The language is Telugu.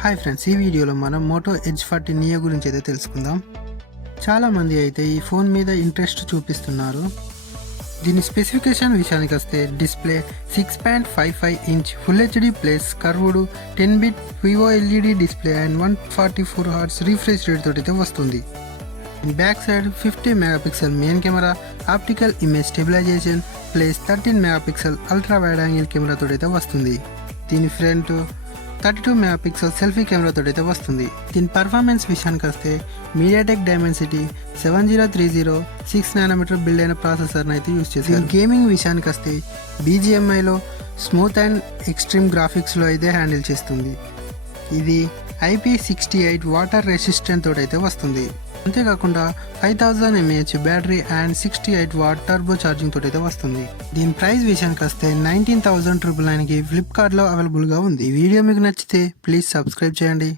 హాయ్ ఫ్రెండ్స్, ఈ వీడియోలో మనం మోటో ఎడ్జ్ 40 నియో గురించి అయితే తెలుసుకుందాం. చాలామంది అయితే ఈ ఫోన్ మీద ఇంట్రెస్ట్ చూపిస్తున్నారు. దీని స్పెసిఫికేషన్ విషయానికి వస్తే display 6.55 inch full HD plus curved 10-బిట్ వివో LED display and 144 hertz refresh rate తోటి అయితే వస్తుంది. Back side 50 megapixel main camera, optical image stabilization plus 13 megapixel ultra wide angle camera తోటి అయితే వస్తుంది. దీని ఫ్రంట్ 32 మెగాపిక్సెల్ సెల్ఫీ కెమెరాతో అయితే వస్తుంది. దీని పర్ఫార్మెన్స్ విషయానికి వస్తే మీడియాటెక్ డైమెన్సిటీ 7030 6 నానోమీటర్ బిల్డ్ అయిన ప్రాసెసర్ని అయితే యూజ్ చేశారు. గేమింగ్ విషయానికి వస్తే BGMIలో స్మూత్ అండ్ ఎక్స్ట్రీమ్ గ్రాఫిక్స్లో అయితే హ్యాండిల్ చేస్తుంది. ఇది IP68 వాటర్ రెసిస్టెంట్ తోటి అయితే వస్తుంది. అంతేకాకుండా 5000 mAh battery and 68 what turbo charging తోటి అయితే వస్తుంది. దీని ప్రైస్ విషయానికి వస్తే 19,999కి ఫ్లిప్కార్ట్లో అవైలబుల్గా ఉంది. ఈ వీడియో మీకు నచ్చితే ప్లీజ్ సబ్స్క్రైబ్ చేయండి.